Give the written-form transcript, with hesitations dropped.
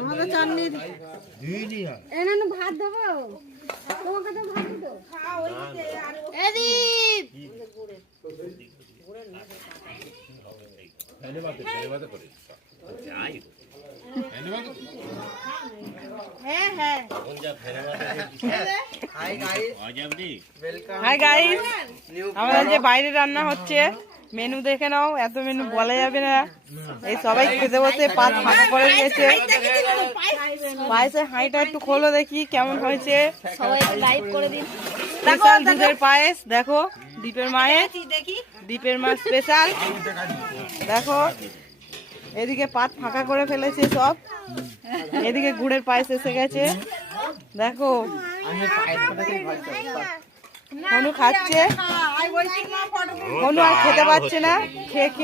আমাদের চাটনি এনে ভাত দেবো তোমাকে তো ভাত দিতো এদিক হ্যাঁ হ্যাঁ হাই গাইস, আমাদের যে বাইরে রান্না হচ্ছে মেনু দেখে নাও। এত মেনু বলা যাবে না। এই সবাই খেতে বসে পাত ফাঁকা করে নিয়েছে। পায়েসে হাঁড়িটা একটু খোলো দেখি কেমন হয়েছে। সবাই লাইভ করে দিন। স্পেশাল দুধের পায়েস দেখো, দীপের মায়ের, দীপের মা স্পেশাল। দেখো এদিকে পাত ফাঁকা করে ফেলেছে সব, এদিকে গুড়ের পায়েস এসে গেছে। দেখো অনু খাচ্ছে, অনু আর খেতে পারছে না, খেয়ে